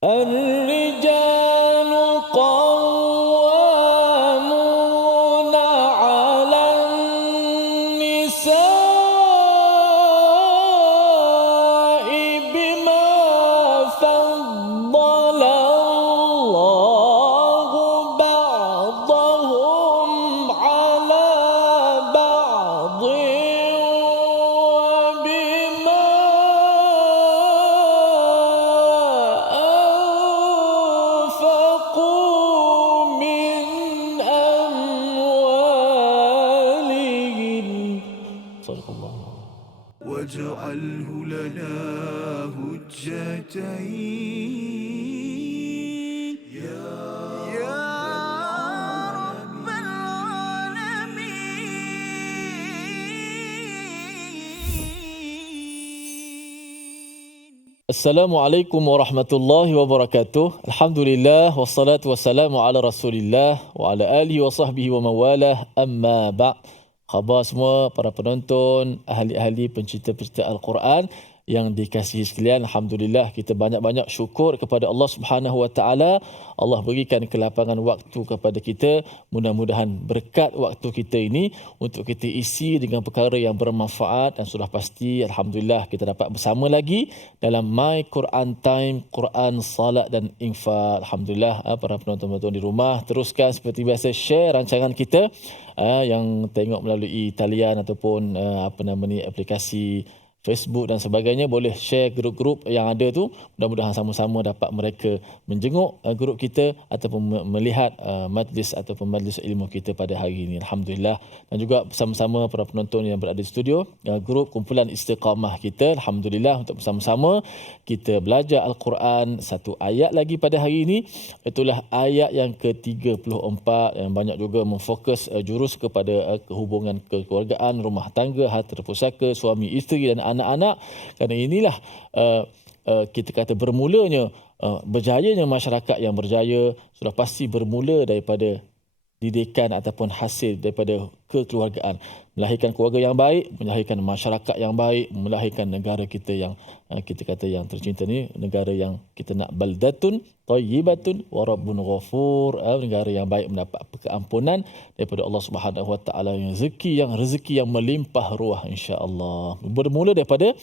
الرجال قوامون على النساء بما فضل الله بعضهم على بعض وبما أنفقوا من أموالهم. صدق الله. واجعله لنا هجتين يا رب العالمين. Assalamualaikum warahmatullahi wabarakatuh. Alhamdulillah wassalatu wassalamu ala Rasulillah wa ala alihi wa sahbihi wa mawalah. Amma ba'd. Khabar semua para penonton, ahli-ahli pencinta-pencinta Al-Quran yang dikasihi sekalian, alhamdulillah kita banyak-banyak syukur kepada Allah Subhanahu Wa Taala. Allah berikan kelapangan waktu kepada kita. Mudah-mudahan berkat waktu kita ini untuk kita isi dengan perkara yang bermanfaat, dan sudah pasti alhamdulillah kita dapat bersama lagi dalam My Quran Time, Quran, Salat dan Infak. Alhamdulillah para penonton-penonton di rumah, teruskan seperti biasa share rancangan kita yang tengok melalui talian ataupun aplikasi Facebook dan sebagainya. Boleh share grup-grup yang ada tu, mudah-mudahan sama-sama dapat mereka menjenguk grup kita ataupun melihat majlis ataupun majlis ilmu kita pada hari ini. Alhamdulillah. Dan juga bersama-sama para penonton yang berada di studio, grup kumpulan Istiqamah kita, alhamdulillah, untuk bersama-sama kita belajar Al-Quran satu ayat lagi pada hari ini. Itulah ayat yang ke-34 yang banyak juga memfokus jurus kepada hubungan kekeluargaan, rumah tangga, harta pusaka, suami isteri dan anak-anak. Kerana inilah kita kata bermulanya berjayanya masyarakat yang berjaya sudah pasti bermula daripada didikan ataupun hasil daripada kekeluargaan. Melahirkan keluarga yang baik, melahirkan masyarakat yang baik, melahirkan negara kita yang kita kata yang tercinta ni, negara yang kita nak, baldatun thayyibatun wa rabbun ghafur, negara yang baik mendapat keampunan daripada Allah Subhanahu Wa Taala, yang rezeki yang melimpah ruah insya-Allah. Bermula daripada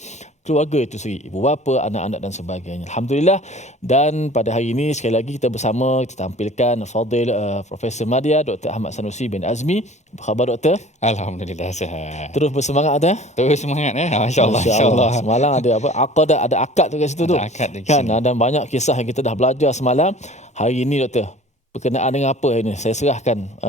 keluarga itu sendiri, ibu bapa, anak-anak dan sebagainya. Alhamdulillah. Dan pada hari ini sekali lagi kita bersama, kita tampilkan Fadil Profesor Madya Dr. Ahmad Sanusi bin Azmi. Apa khabar doktor? Alhamdulillah sihat. Terus bersemangat ada? Terus semangat Masya-Allah, insya-Allah. Semalam ada ada akad tu kat situ tu. Akad Kan ada banyak kisah yang kita dah belajar semalam. Hari ini doktor, berkenaan dengan apa ini? Saya serahkan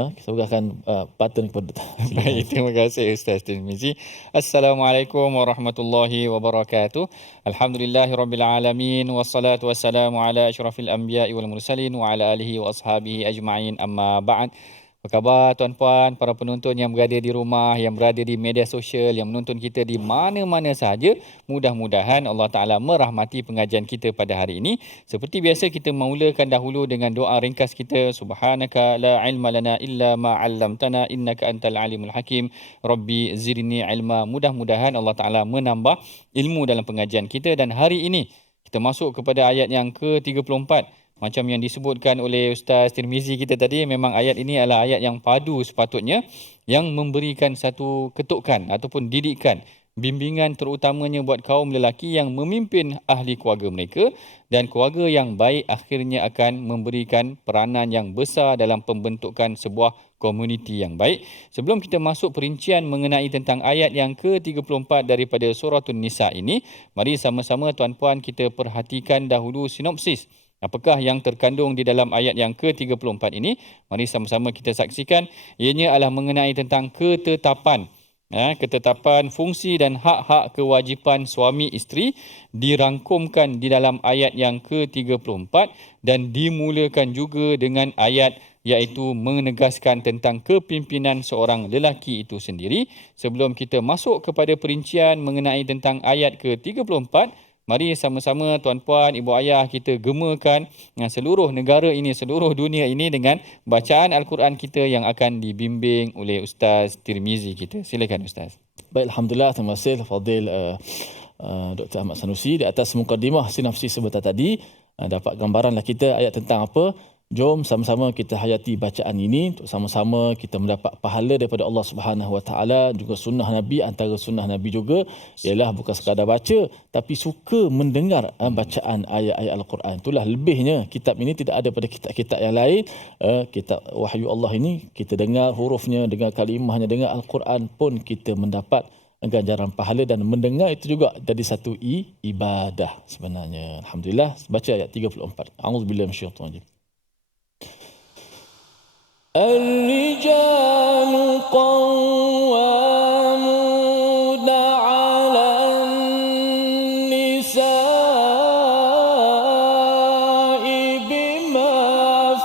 button kepada doktor. Baik, terima kasih Ustaz Tirmizi. Assalamualaikum warahmatullahi wabarakatuh. Alhamdulillahirabbil alamin, wassalatu wassalamu ala asyrafil anbiya'i wal mursalin wa ala alihi wa ashabihi ajma'in, amma ba'd. Apa khabar tuan-puan, para penonton yang berada di rumah, yang berada di media sosial, yang menonton kita di mana-mana sahaja. Mudah-mudahan Allah Ta'ala merahmati pengajian kita pada hari ini. Seperti biasa kita memulakan dahulu dengan doa ringkas kita. Subhanaka la ilma lana illa ma 'allamtana innaka antal alimul hakim. Rabbi zidni ilma. Mudah-mudahan Allah Ta'ala menambah ilmu dalam pengajian kita. Dan hari ini kita masuk kepada ayat yang ke-34. Macam yang disebutkan oleh Ustaz Tirmizi kita tadi, memang ayat ini adalah ayat yang padu sepatutnya, yang memberikan satu ketukan ataupun didikan, bimbingan terutamanya buat kaum lelaki yang memimpin ahli keluarga mereka, dan keluarga yang baik akhirnya akan memberikan peranan yang besar dalam pembentukan sebuah komuniti yang baik. Sebelum kita masuk perincian mengenai tentang ayat yang ke-34 daripada Suratul Nisa ini, mari sama-sama tuan-puan kita perhatikan dahulu sinopsis. Apakah yang terkandung di dalam ayat yang ke-34 ini? Mari sama-sama kita saksikan. Ianya adalah mengenai tentang ketetapan. Ketetapan fungsi dan hak-hak kewajipan suami isteri dirangkumkan di dalam ayat yang ke-34 dan dimulakan juga dengan ayat iaitu menegaskan tentang kepimpinan seorang lelaki itu sendiri. Sebelum kita masuk kepada perincian mengenai tentang ayat ke-34, mari sama-sama tuan-puan, ibu ayah kita gemakan seluruh negara ini, seluruh dunia ini dengan bacaan Al-Quran kita yang akan dibimbing oleh Ustaz Tirmizi kita. Silakan Ustaz. Baik, alhamdulillah, terima kasih Fadil Dr. Ahmad Sanusi di atas mukadimah sinopsis sebentar tadi. dapat gambaran lah kita ayat tentang apa. Jom sama-sama kita hayati bacaan ini untuk sama-sama kita mendapat pahala daripada Allah Subhanahu Wa Taala, juga sunnah Nabi. Antara sunnah Nabi juga ialah bukan sekadar baca tapi suka mendengar bacaan ayat-ayat Al-Quran. Itulah lebihnya kitab ini, tidak ada pada kitab-kitab yang lain. Kitab wahyu Allah ini kita dengar hurufnya, dengar kalimahnya, dengar Al-Quran pun kita mendapat ganjaran pahala, dan mendengar itu juga jadi satu ibadah sebenarnya. Alhamdulillah. Baca ayat 34. A'udzubillahi minasyaitanir rajim. الرجال قوامون على النساء بما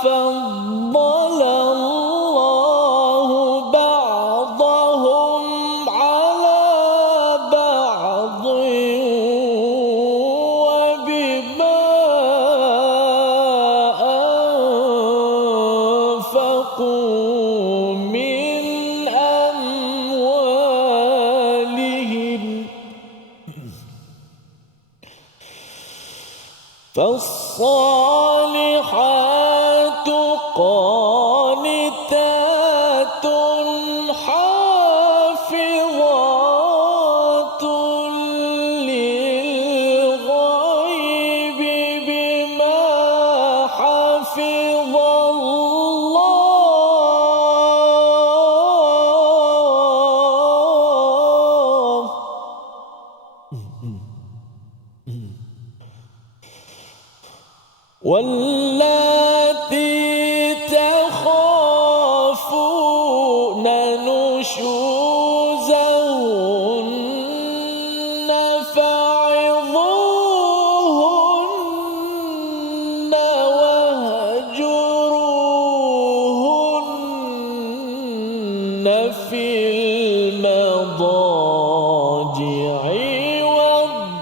فضل الله بعضهم على بعض وبما أنفقوا من أموالهم فالصالحات قانتات حافظات للغيب بما حفظ الله. واللاتي تخافون نشوزهن فعظوهن واهجروهن في المضاجع واضربوهن.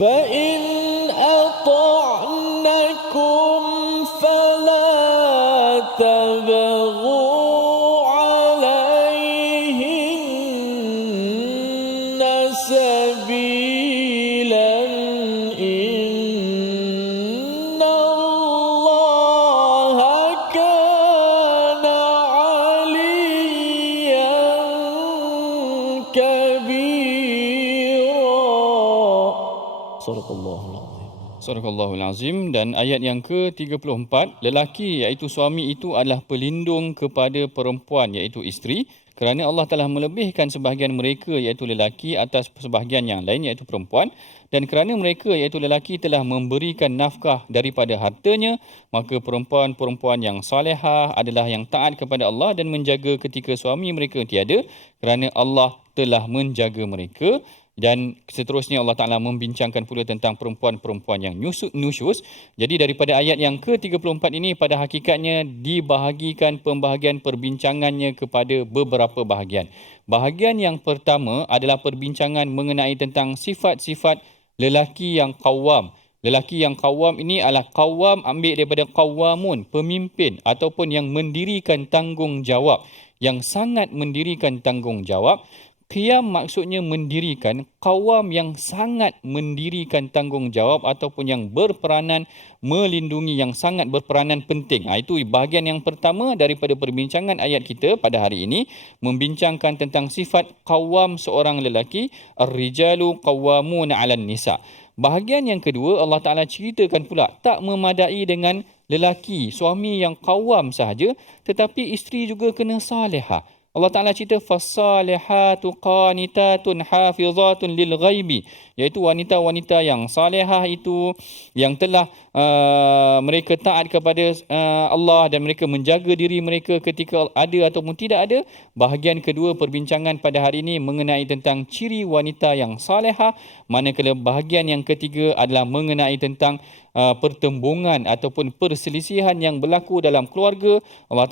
فإن أطعنكم فلا تبغوا عليهن سبيلا إن الله كان عليا كبيرا. Sadaqallahul Azim. Sadaqallahul Azim. Dan ayat yang ke-34, lelaki iaitu suami itu adalah pelindung kepada perempuan iaitu isteri, kerana Allah telah melebihkan sebahagian mereka iaitu lelaki atas sebahagian yang lain iaitu perempuan, dan kerana mereka iaitu lelaki telah memberikan nafkah daripada hartanya, maka perempuan-perempuan yang salihah adalah yang taat kepada Allah dan menjaga ketika suami mereka tiada, kerana Allah telah menjaga mereka. Dan seterusnya Allah Ta'ala membincangkan pula tentang perempuan-perempuan yang nusyus. Jadi daripada ayat yang ke-34 ini pada hakikatnya dibahagikan pembahagian perbincangannya kepada beberapa bahagian. Bahagian yang pertama adalah perbincangan mengenai tentang sifat-sifat lelaki yang qawwam. Lelaki yang qawwam ini adalah qawwam ambil daripada qawwamun, pemimpin ataupun yang mendirikan tanggungjawab, yang sangat mendirikan tanggungjawab. Qiyam maksudnya mendirikan, qawam yang sangat mendirikan tanggungjawab ataupun yang berperanan melindungi, yang sangat berperanan penting. Itu bahagian yang pertama daripada perbincangan ayat kita pada hari ini, membincangkan tentang sifat qawam seorang lelaki, ar-rijalu qawwamuna 'alan nisa. Bahagian yang kedua Allah Ta'ala ceritakan pula tak memadai dengan lelaki, suami yang qawam sahaja, tetapi isteri juga kena salihah. Allah Ta'ala cerita fasalihatu qanitatun hafizatun lil ghaibi, iaitu wanita-wanita yang salihah itu yang telah mereka taat kepada Allah dan mereka menjaga diri mereka ketika ada ataupun tidak ada. Bahagian kedua perbincangan pada hari ini mengenai tentang ciri wanita yang salihah, manakala bahagian yang ketiga adalah mengenai tentang pertembungan ataupun perselisihan yang berlaku dalam keluarga. Allah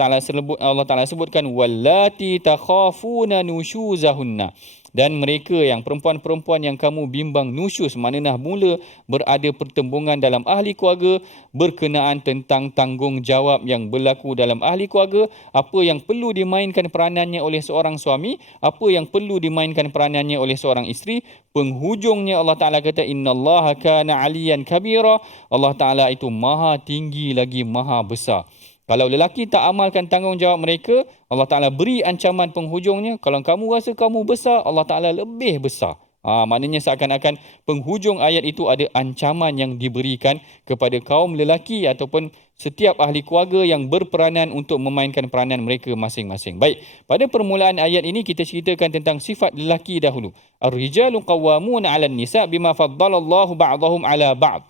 Ta'ala sebutkan wallati takhafuna nusyuzahunna. Dan mereka yang perempuan-perempuan yang kamu bimbang nusyus, maknanya mula berada pertembungan dalam ahli keluarga berkenaan tentang tanggungjawab yang berlaku dalam ahli keluarga, apa yang perlu dimainkan peranannya oleh seorang suami, apa yang perlu dimainkan peranannya oleh seorang isteri. Penghujungnya Allah Ta'ala kata, innallaha kana aliyan kabira, Allah Ta'ala itu maha tinggi lagi maha besar. Kalau lelaki tak amalkan tanggungjawab mereka, Allah Ta'ala beri ancaman penghujungnya. Kalau kamu rasa kamu besar, Allah Ta'ala lebih besar. Maknanya seakan-akan penghujung ayat itu ada ancaman yang diberikan kepada kaum lelaki ataupun setiap ahli keluarga yang berperanan untuk memainkan peranan mereka masing-masing. Baik, pada permulaan ayat ini kita ceritakan tentang sifat lelaki dahulu. Ar-rijalu qawwamuna 'alan nisa' bima faddalallahu ba'dahum 'ala ba'd.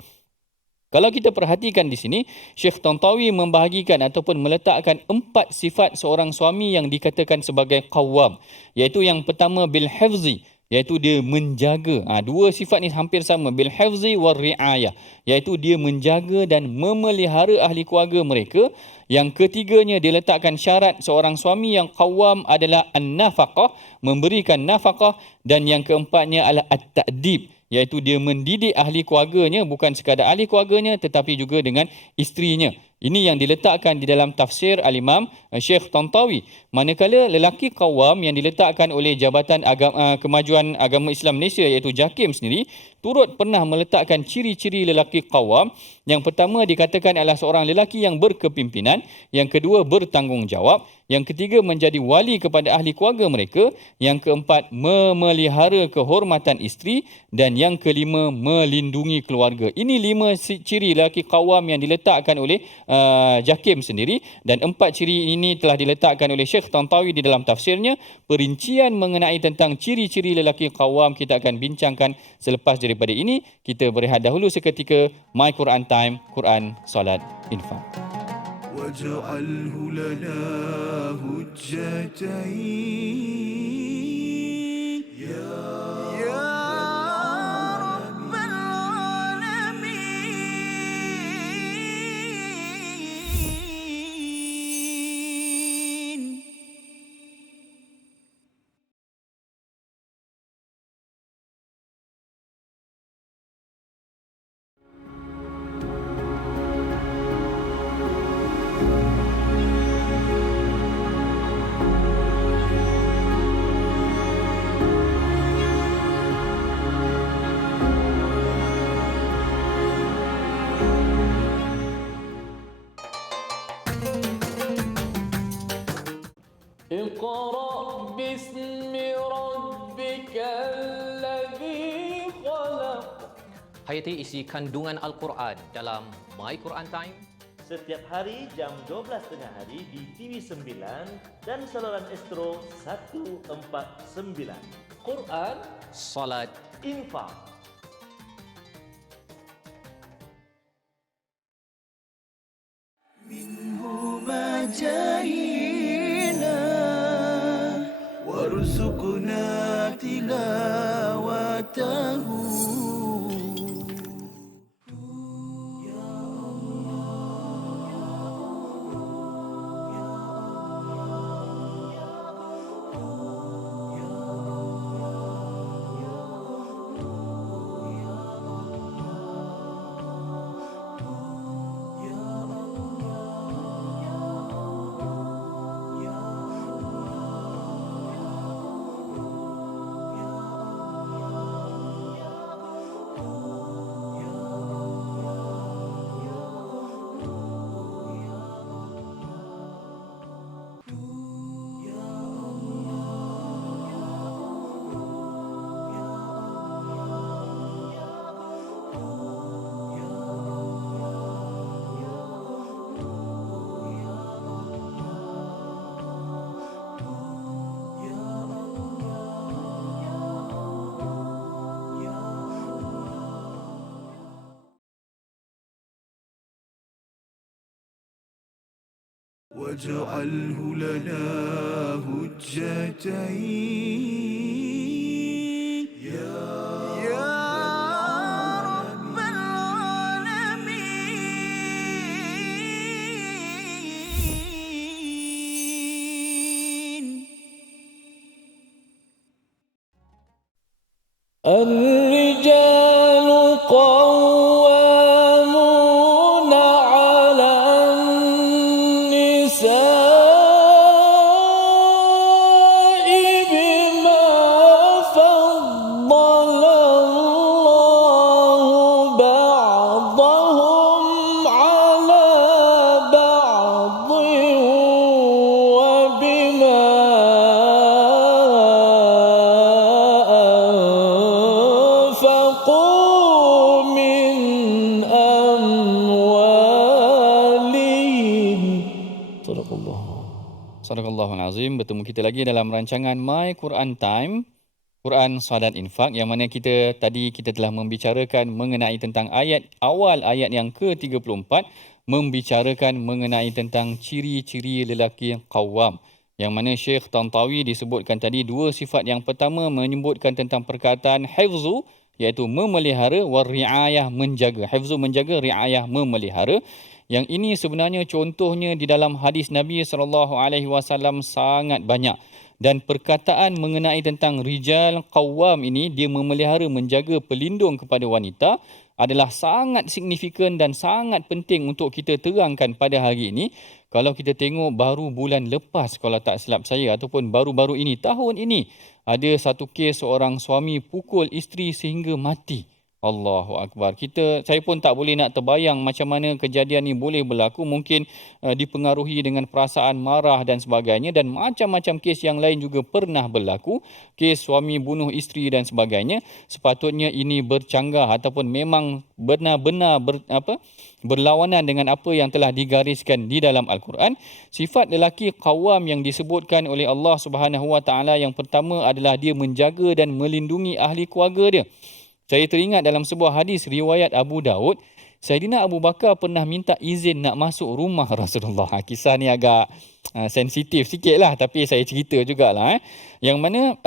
Kalau kita perhatikan di sini, Syekh Tantawi membahagikan ataupun meletakkan 4 sifat seorang suami yang dikatakan sebagai qawwam, iaitu yang pertama bil hifzi, iaitu dia menjaga. Dua sifat ni hampir sama, bil hifzi war riayah, iaitu dia menjaga dan memelihara ahli keluarga mereka. Yang ketiganya, dia letakkan syarat seorang suami yang qawwam adalah an-nafaqah, memberikan nafaqah, dan yang keempatnya adalah at-ta'dib, iaitu dia mendidik ahli keluarganya, bukan sekadar ahli keluarganya tetapi juga dengan isterinya. Ini yang diletakkan di dalam tafsir Al-Imam Syekh Tantawi. Manakala lelaki qawwam yang diletakkan oleh Jabatan Kemajuan Agama Islam Malaysia iaitu JAKIM sendiri, turut pernah meletakkan ciri-ciri lelaki qawwam. Yang pertama dikatakan adalah seorang lelaki yang berkepimpinan, yang kedua bertanggungjawab, yang ketiga menjadi wali kepada ahli keluarga mereka, yang keempat memelihara kehormatan isteri, dan yang kelima melindungi keluarga. Ini 5 ciri lelaki qawwam yang diletakkan oleh JAKIM sendiri, dan 4 ciri ini telah diletakkan oleh Syekh Tantawi di dalam tafsirnya. Perincian mengenai tentang ciri-ciri lelaki qawwam kita akan bincangkan selepas daripada ini. Kita berehat dahulu seketika. My Quran Time, Quran, Salat, Infak. واجعله لنا هجتين يا رب العالمين. اقرأ باسم ربك الذي خلق. Hayati isi kandungan Al-Quran dalam My Quran Time setiap hari jam 12 tengah hari di TV9 dan saluran Astro 149. Quran, Salat, Infak. منهما جاهلا وارزقنا تلاوته. واجعله لنا هجتين يا رب العالمين. الرجال قوامون على النساء بما فضل الله بعضهم على بعض وبما أنفقوا من أموالهم. صدق الله. Sadaqallahul Azim. Bertemu kita lagi dalam rancangan My Quran Time, Quran Salat Infak, yang mana kita telah membicarakan mengenai tentang awal ayat yang ke-34, membicarakan mengenai tentang ciri-ciri lelaki qawwam, yang mana Syekh Tantawi disebutkan tadi dua sifat. Yang pertama menyebutkan tentang perkataan hifzu, iaitu memelihara, wa riayah, menjaga. Hifzu menjaga, riayah memelihara. Yang ini sebenarnya contohnya di dalam hadis Nabi SAW sangat banyak. Dan perkataan mengenai tentang rijal qawwam ini, dia memelihara, menjaga, pelindung kepada wanita, adalah sangat signifikan dan sangat penting untuk kita terangkan pada hari ini. Kalau kita tengok baru bulan lepas, kalau tak silap saya, ataupun baru-baru ini, tahun ini, ada satu kes seorang suami pukul isteri sehingga mati. Allahu Akbar. Saya pun tak boleh nak terbayang macam mana kejadian ni boleh berlaku. Mungkin dipengaruhi dengan perasaan marah dan sebagainya, dan macam-macam kes yang lain juga pernah berlaku. Kes suami bunuh isteri dan sebagainya. Sepatutnya ini bercanggah ataupun memang benar-benar berlawanan dengan apa yang telah digariskan di dalam Al-Quran. Sifat lelaki qawwam yang disebutkan oleh Allah Subhanahu Wa Taala, yang pertama adalah dia menjaga dan melindungi ahli keluarga dia. Saya teringat dalam sebuah hadis riwayat Abu Daud, Saidina Abu Bakar pernah minta izin nak masuk rumah Rasulullah. Kisah ni agak sensitif sikit lah, tapi saya cerita jugalah. Yang mana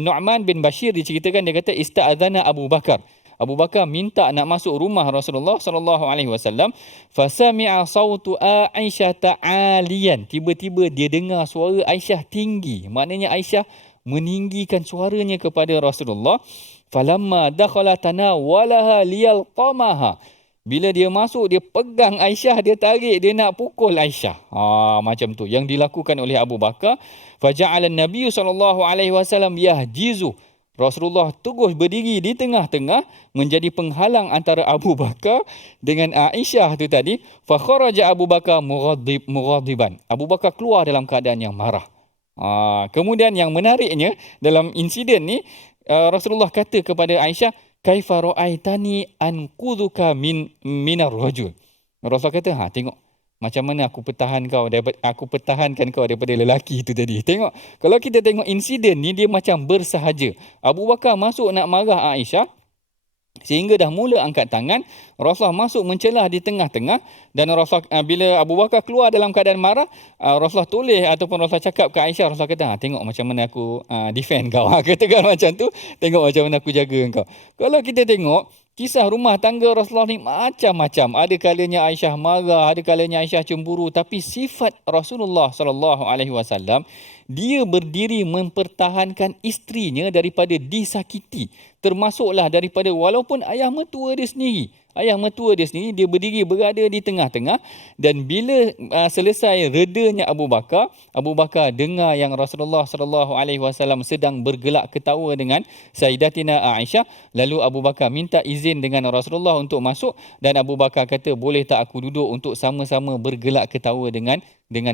Nu'man bin Bashir diceritakan, dia kata ista'adzana Abu Bakar. Abu Bakar minta nak masuk rumah Rasulullah SAW. Fasami'a sautu Aisyah ta'aliyan. Tiba-tiba dia dengar suara Aisyah tinggi. Maknanya Aisyah meninggikan suaranya kepada Rasulullah. Falamma dakhala tanawalaha liyalqamaha. Bila dia masuk, dia pegang Aisyah, dia tarik, dia nak pukul Aisyah. Macam tu yang dilakukan oleh Abu Bakar. Faja'ala Nabi SAW yahjizu. Rasulullah terus berdiri di tengah-tengah, menjadi penghalang antara Abu Bakar dengan Aisyah tu tadi. Fa kharaja Abu Bakar mughadiban. Abu Bakar keluar dalam keadaan yang marah. Kemudian yang menariknya dalam insiden ni, Rasulullah kata kepada Aisyah, kaifa ra'aitani anqudhuka minar rajul. Rasulullah kata, tengok macam mana aku pertahankan kau daripada lelaki itu tadi. Tengok, kalau kita tengok insiden ni, dia macam bersahaja. Abu Bakar masuk nak marah Aisyah, sehingga dah mula angkat tangan. Rasulullah masuk mencelah di tengah-tengah, dan Rasulullah, bila Abu Bakar keluar dalam keadaan marah, Rasulullah toleh ataupun Rasulullah cakap ke Aisyah, Rasulullah kata, tengok macam mana aku defend kau. Katakan macam tu, tengok macam mana aku jaga kau. Kalau kita tengok kisah rumah tangga Rasulullah ni macam-macam. Ada kalanya Aisyah marah, ada kalanya Aisyah cemburu, tapi sifat Rasulullah SAW, dia berdiri mempertahankan isterinya daripada disakiti. Termasuklah daripada, walaupun ayah mertua dia sendiri, dia berdiri berada di tengah-tengah. Dan bila selesai redanya Abu Bakar dengar yang Rasulullah SAW sedang bergelak ketawa dengan Sayyidatina Aisyah. Lalu Abu Bakar minta izin dengan Rasulullah untuk masuk, dan Abu Bakar kata, boleh tak aku duduk untuk sama-sama bergelak ketawa dengan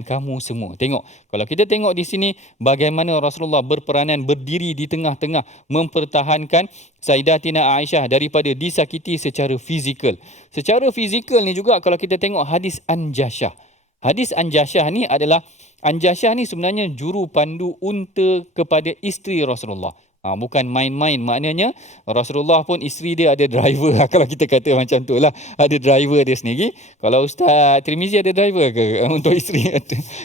kamu semua. Tengok, kalau kita tengok di sini bagaimana Rasulullah berperanan berdiri di tengah-tengah mempertahankan Sayyidatina Aisyah daripada disakiti secara fizikal. Secara fizikal ni juga kalau kita tengok hadis Anjasyah. Hadis Anjasyah ni adalah, Anjasyah ni sebenarnya juru pandu unta kepada isteri Rasulullah. Bukan main-main. Maknanya Rasulullah pun isteri dia ada driver. Kalau kita kata macam tu lah, ada driver dia sendiri. Kalau Ustaz Tirmizi ada driver ke untuk isteri?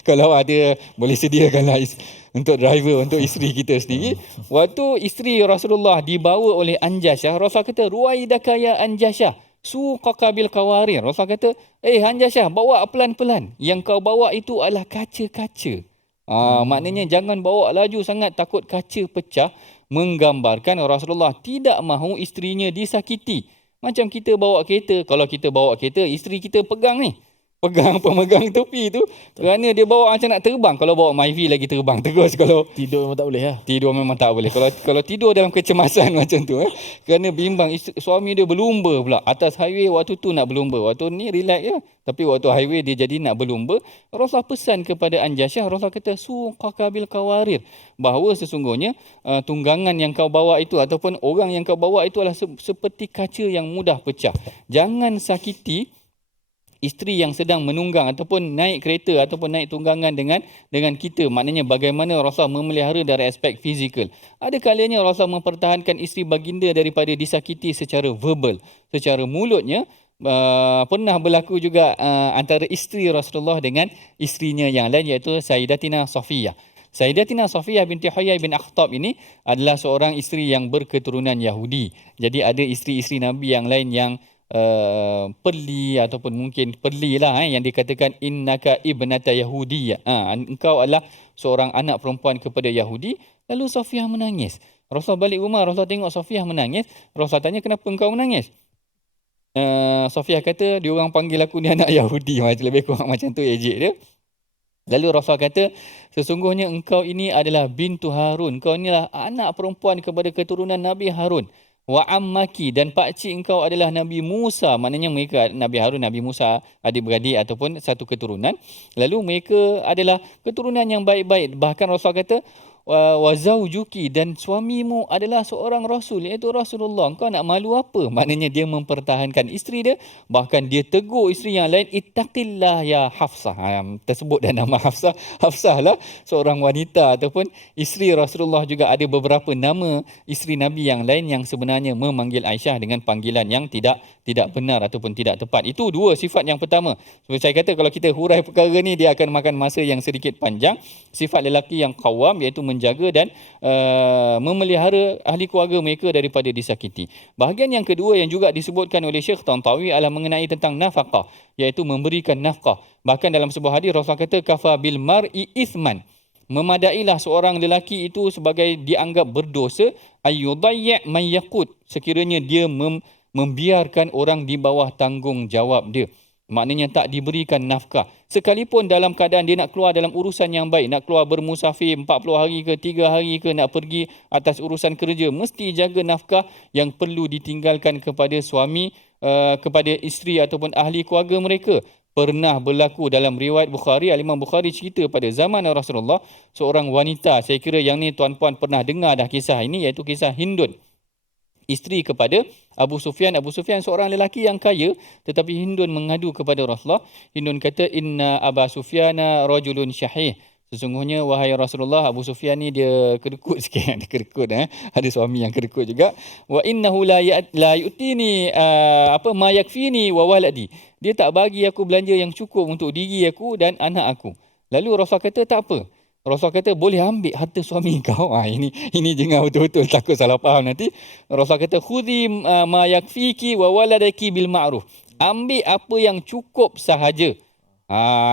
Kalau ada, boleh sediakanlah untuk driver untuk isteri kita sendiri. Waktu isteri Rasulullah dibawa oleh Anjasyah, Rasulullah kata, ruwaidaka ya Anjasyah, suqaka bil qawarir. Rasulullah kata, Anjasyah, bawa pelan-pelan. Yang kau bawa itu adalah kaca-kaca. Maknanya jangan bawa laju sangat, takut kaca pecah. menggambarkan Rasulullah tidak mahu isterinya disakiti. Macam kita bawa kereta, kalau kita bawa kereta, isteri kita pegang ni. Pegang pemegang tepi tu kerana dia bawa macam nak terbang. Kalau bawa Myvi lagi terbang terus. Kalau Tidur memang tak boleh lah. tidur memang tak boleh. Kalau tidur dalam kecemasan macam tu kerana bimbang suami dia berlumba pula atas highway, waktu tu nak berlumba. Waktu ni relax je. Tapi waktu highway dia jadi nak berlumba. Rasulullah pesan kepada Anjasyah, Rasulullah kata suqaka bil qawarir, bahawa sesungguhnya tunggangan yang kau bawa itu ataupun orang yang kau bawa itu adalah seperti kaca yang mudah pecah. Jangan sakiti isteri yang sedang menunggang ataupun naik kereta ataupun naik tunggangan dengan kita. Maknanya bagaimana Rasulullah memelihara dari aspek fizikal. Ada kalanya Rasulullah mempertahankan isteri baginda daripada disakiti secara verbal, secara mulutnya. Pernah berlaku juga antara isteri Rasulullah dengan isterinya yang lain, iaitu Sayyidatina Safiyah. Sayyidatina Safiyah binti Huyai bin Akhtab ini adalah seorang isteri yang berketurunan Yahudi. Jadi ada isteri-isteri Nabi yang lain yang perli ataupun mungkin perli lah yang dikatakan innaka ibnata Yahudiyah. Engkau adalah seorang anak perempuan kepada Yahudi. Lalu Safiyah menangis. Rasulullah balik rumah, Rasulullah tengok Safiyah menangis. Rasulullah tanya, kenapa engkau menangis? Safiyah kata, dia orang panggil aku ni anak Yahudi. Lebih kurang macam tu ejek dia. Lalu Rasulullah kata, sesungguhnya engkau ini adalah bintu Harun. Engkau inilah anak perempuan kepada keturunan Nabi Harun. Wa ammaki, dan pakcik engkau adalah Nabi Musa. Maknanya mereka Nabi Harun, Nabi Musa adik-beradik ataupun satu keturunan. Lalu mereka adalah keturunan yang baik-baik. Bahkan Rasulullah kata wa zaujuki, dan suamimu adalah seorang rasul, iaitu Rasulullah. Engkau nak malu apa? Maknanya dia mempertahankan isteri dia. Bahkan dia tegur isteri yang lain, ittaqillah ya Hafsah. Tersebut dan nama Hafsah. Hafsah lah seorang wanita ataupun isteri Rasulullah. Juga ada beberapa nama isteri Nabi yang lain yang sebenarnya memanggil Aisyah dengan panggilan yang tidak benar ataupun tidak tepat. Itu dua sifat yang pertama. Seperti saya kata, kalau kita hurai perkara ni, dia akan makan masa yang sedikit panjang. Sifat lelaki yang qawam, iaitu menjaga dan memelihara ahli keluarga mereka daripada disakiti. Bahagian yang kedua yang juga disebutkan oleh Syekh Tantawi adalah mengenai tentang nafkah, iaitu memberikan nafkah. Bahkan dalam sebuah hadis Rasulullah kata, kafa bil mar'i ithman, memadailah seorang lelaki itu sebagai dianggap berdosa, ayyudayya man yaqut, sekiranya dia membiarkan orang di bawah tanggungjawab dia. Maknanya tak diberikan nafkah. Sekalipun dalam keadaan dia nak keluar dalam urusan yang baik, nak keluar bermusafir 40 hari ke 3 hari ke, nak pergi atas urusan kerja, mesti jaga nafkah yang perlu ditinggalkan kepada suami, kepada isteri ataupun ahli keluarga mereka. Pernah berlaku dalam riwayat Bukhari, Imam Bukhari cerita pada zaman Rasulullah, seorang wanita, saya kira yang ni tuan-puan pernah dengar dah kisah ini, iaitu kisah Hindun, isteri kepada Abu Sufyan. Abu Sufyan seorang lelaki yang kaya, tetapi Hindun mengadu kepada Rasulullah. Hindun kata, inna Aba Sufyana rajulun syahih. Sesungguhnya wahai Rasulullah, Abu Sufyan ni dia kedekut sikit. Dia kedekut, ada suami yang kedekut juga. Wa innahu la yu'tini ma yakfini wa waladi. Dia tak bagi aku belanja yang cukup untuk diri aku dan anak aku. Lalu Rasulullah kata, tak apa. Rasulullah kata, boleh ambil harta suami kau. Ini jangan betul-betul takut salah faham nanti. Rasulullah kata, khudhi ma yakfiki wa waladaki bil ma'ruf. Ambil apa yang cukup sahaja.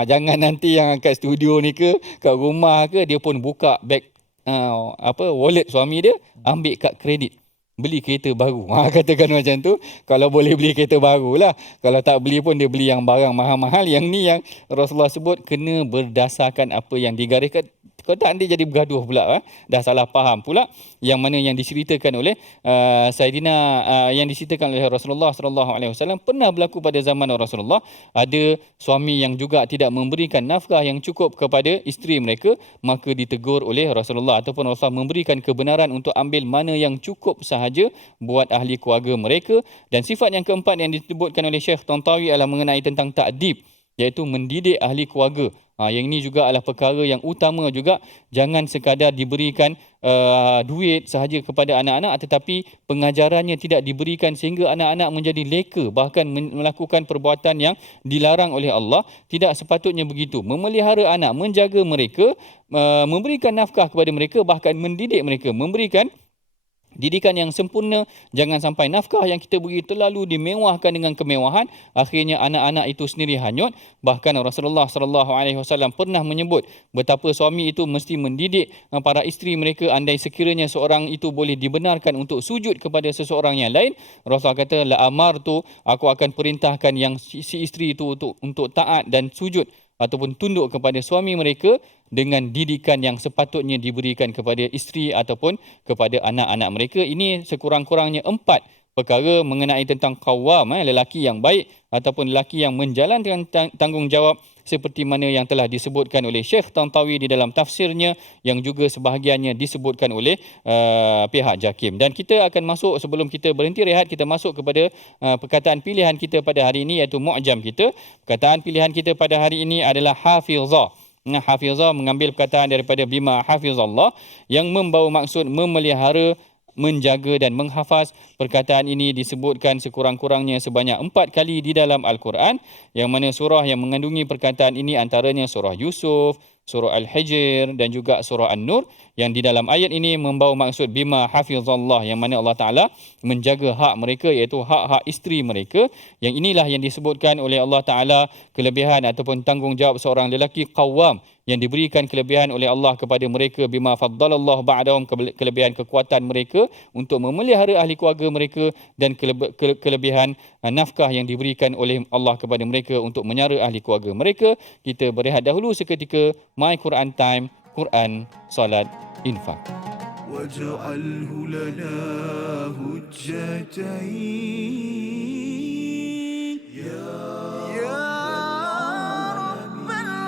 Jangan nanti yang kat studio ni ke, kat rumah ke, dia pun buka beg wallet suami dia, ambil kad kredit. Beli kereta baru. Katakan macam tu. Kalau boleh beli kereta baru lah. Kalau tak beli pun dia beli yang barang mahal-mahal. Yang ni yang Rasulullah sebut kena berdasarkan apa yang digariskan. Kalau tak nanti jadi bergaduh pula. Dah salah faham pula. Yang mana yang diceritakan oleh yang diceritakan oleh Rasulullah SAW pernah berlaku pada zaman Rasulullah. Ada suami yang juga tidak memberikan nafkah yang cukup kepada isteri mereka, maka ditegur oleh Rasulullah ataupun Rasulullah memberikan kebenaran untuk ambil mana yang cukup sahaja buat ahli keluarga mereka. Dan sifat yang keempat yang disebutkan oleh Syekh Tantawi adalah mengenai tentang ta'dib, iaitu mendidik ahli keluarga. Yang ini juga adalah perkara yang utama juga. Jangan sekadar diberikan duit sahaja kepada anak-anak, tetapi pengajarannya tidak diberikan sehingga anak-anak menjadi leka, bahkan melakukan perbuatan yang dilarang oleh Allah. Tidak sepatutnya begitu. Memelihara anak, menjaga mereka, memberikan nafkah kepada mereka, bahkan mendidik mereka, memberikan didikan yang sempurna. Jangan sampai nafkah yang kita beri terlalu dimewahkan dengan kemewahan, akhirnya anak-anak itu sendiri hanyut. Bahkan Rasulullah SAW pernah menyebut betapa suami itu mesti mendidik para isteri mereka. Andai sekiranya seorang itu boleh dibenarkan untuk sujud kepada seseorang yang lain, Rasulullah kata, la amartu, aku akan perintahkan yang si isteri itu untuk taat dan sujud ataupun tunduk kepada suami mereka dengan didikan yang sepatutnya diberikan kepada isteri ataupun kepada anak-anak mereka. Ini sekurang-kurangnya 4 perkara mengenai tentang qawwam, lelaki yang baik ataupun lelaki yang menjalankan tanggungjawab seperti mana yang telah disebutkan oleh Syekh Tantawi di dalam tafsirnya, yang juga sebahagiannya disebutkan oleh pihak JAKIM. Dan kita akan masuk, sebelum kita berhenti rehat, kita masuk kepada perkataan pilihan kita pada hari ini, iaitu mu'jam kita. Perkataan pilihan kita pada hari ini adalah hafizah. Hafizah mengambil perkataan daripada bima hafizallah, yang membawa maksud memelihara, menjaga dan menghafaz. Perkataan ini disebutkan sekurang-kurangnya sebanyak 4 kali di dalam Al-Quran, yang mana surah yang mengandungi perkataan ini antaranya surah Yusuf, surah Al-Hijr dan juga surah An-Nur, yang di dalam ayat ini membawa maksud bima hafizallah, yang mana Allah Ta'ala menjaga hak mereka, iaitu hak-hak isteri mereka. Yang inilah yang disebutkan oleh Allah Ta'ala kelebihan ataupun tanggungjawab seorang lelaki qawwam, yang diberikan kelebihan oleh Allah kepada mereka, bima faddalallahu ba'dahum, kelebihan kekuatan mereka untuk memelihara ahli keluarga mereka, dan kelebihan nafkah yang diberikan oleh Allah kepada mereka untuk menyara ahli keluarga mereka. Kita berehat dahulu seketika. My Quran Time, Quran, Salat, Infak. واجعله لنا هجتين يا رب العالمين.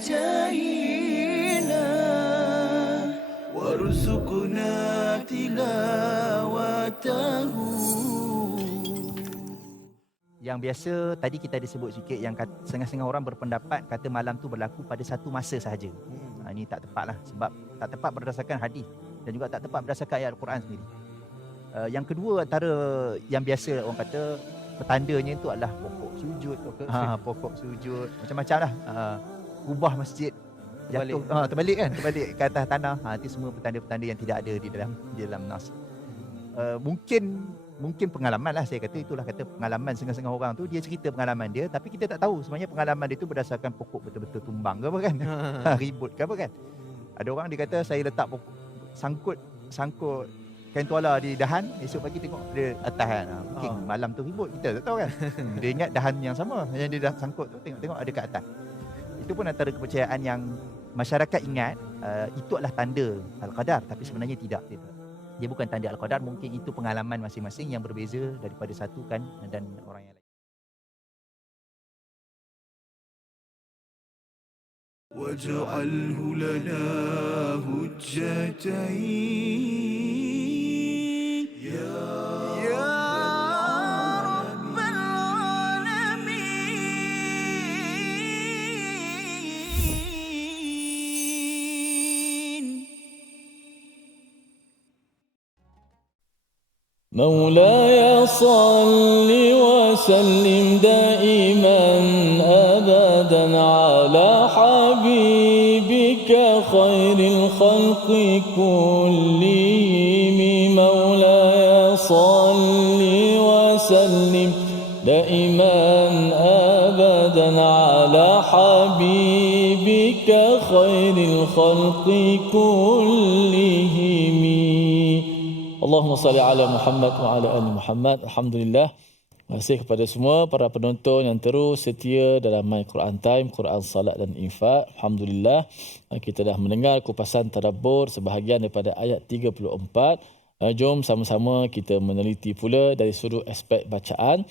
جاهنا وارزقنا تلاوته. Yang biasa tadi kita ada sebut sikit, yang setengah-setengah orang berpendapat kata malam tu berlaku pada satu masa sahaja. Ini tak tepat lah, sebab tak tepat berdasarkan hadis dan juga tak tepat berdasarkan ayat Al-Quran sendiri. Yang kedua, antara yang biasa orang kata petandanya itu adalah pokok sujud, pokok sujud, macam-macam lah. Kubah masjid jatuh, terbalik kan, terbalik ke atas tanah. Itu semua petanda-petanda yang tidak ada di dalam nas. Mungkin pengalaman lah, saya kata itulah kata pengalaman setengah-setengah orang tu, dia cerita pengalaman dia, tapi kita tak tahu sebenarnya pengalaman dia tu berdasarkan pokok betul-betul tumbang ke apa kan. Ribut ke apa kan. Ada orang dia kata saya letak pokok, sangkut kain tuala di dahan, esok pagi tengok dia atas kan. Mungkin malam tu ribut, kita tak tahu kan. Dia ingat dahan yang sama yang dia dah sangkut tu, tengok ada kat atas. Itu pun antara kepercayaan yang masyarakat ingat itu adalah tanda Al-Qadar, tapi sebenarnya tidak. Dia bukan tanda Al-Qadar, mungkin itu pengalaman masing-masing yang berbeza daripada satu kan dan orang yang lain. واجعله لنا هجتين يا رب العالمين. مولاي صل وسلم دائما أبدا على حبيبك خير الخلق كلهم. مولاي صل وسلم دائما أبدا حبيبك خير الخلق كلهم. Allahumma salli ala Muhammad wa ala ali Muhammad. Alhamdulillah. Terima kasih kepada semua para penonton yang terus setia dalam My Quran Time, Quran Salat dan Infak. Alhamdulillah, kita dah mendengar kupasan tadabbur sebahagian daripada ayat 34. Jom sama-sama kita meneliti pula dari sudut aspek bacaan,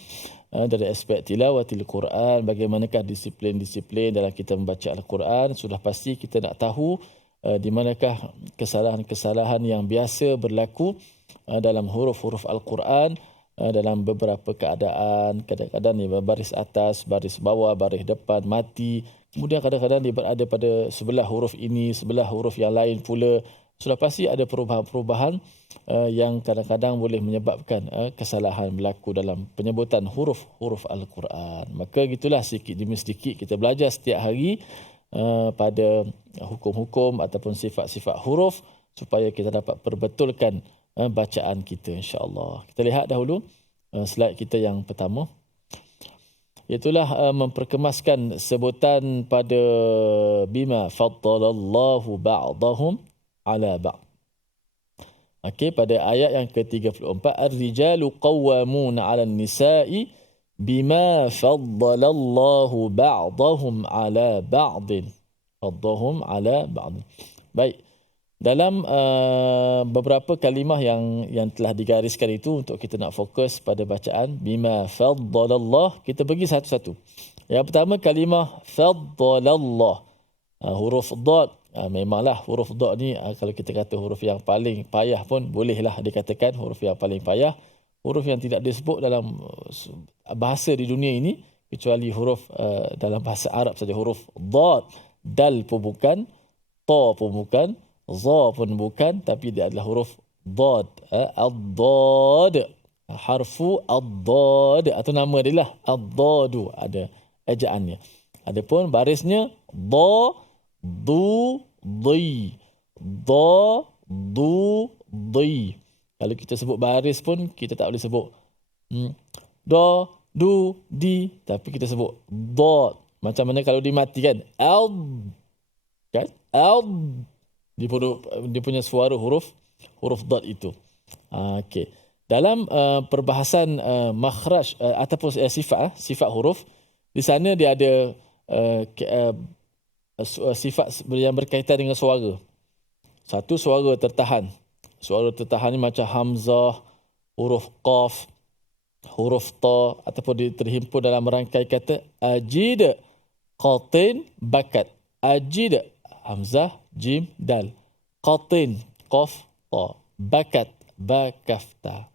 dari aspek tilawatil Quran, bagaimanakah disiplin-disiplin dalam kita membaca Al-Quran. Sudah pasti kita nak tahu di manakah kesalahan-kesalahan yang biasa berlaku dalam huruf-huruf Al-Quran, dalam beberapa keadaan. Kadang-kadang dia baris atas, baris bawah, baris depan, mati. Kemudian kadang-kadang dia berada pada sebelah huruf ini, sebelah huruf yang lain pula. Sudah pasti ada perubahan-perubahan yang kadang-kadang boleh menyebabkan kesalahan berlaku dalam penyebutan huruf-huruf Al-Quran. Maka gitulah sedikit demi sedikit kita belajar setiap hari pada hukum-hukum ataupun sifat-sifat huruf supaya kita dapat perbetulkan bacaan kita, insya-Allah. Kita lihat dahulu slide kita yang pertama. Iaitulah memperkemaskan sebutan pada bima faddalallahu ba'dahum ala ba'd. Okey, pada ayat yang ke-34, ar-rijalu qawwamuna 'alan nisa'i bima faddalallahu ba'dahum ala ba'din. Faddahum ala ba'd. Baik. Dalam beberapa kalimah yang telah digariskan itu, untuk kita nak fokus pada bacaan bima faddalallah, kita pergi satu-satu. Yang pertama kalimah faddalallah, huruf dad. Memanglah huruf dad ni kalau kita kata huruf yang paling payah pun bolehlah dikatakan huruf yang paling payah, huruf yang tidak disebut dalam bahasa di dunia ini kecuali huruf dalam bahasa Arab saja. Huruf dad, dal pun bukan, ta pun bukan, za pun bukan, tapi dia adalah huruf dad. Ad-dad, harfu ad-dad, atau nama dia lah ad-dadu, ada ejaannya. Adapun barisnya da, du, di, da, du, di. Kalau kita sebut baris pun kita tak boleh sebut da, du, di, tapi kita sebut dad. Macam mana kalau dimatikan al, kan, al, dia punya suara huruf dad itu. Okey. Dalam perbahasan makhraj ataupun sifat huruf, di sana dia ada sifat yang berkaitan dengan suara. Satu, suara tertahan. Suara tertahan ni macam hamzah, huruf qaf, huruf ta, ataupun dia terhimpun dalam rangkai kata ajid, qatin, bakat. Ajid, hamzah, jim, dal. Qatin, qaf, ta. Bakat, ba, kaf, ta.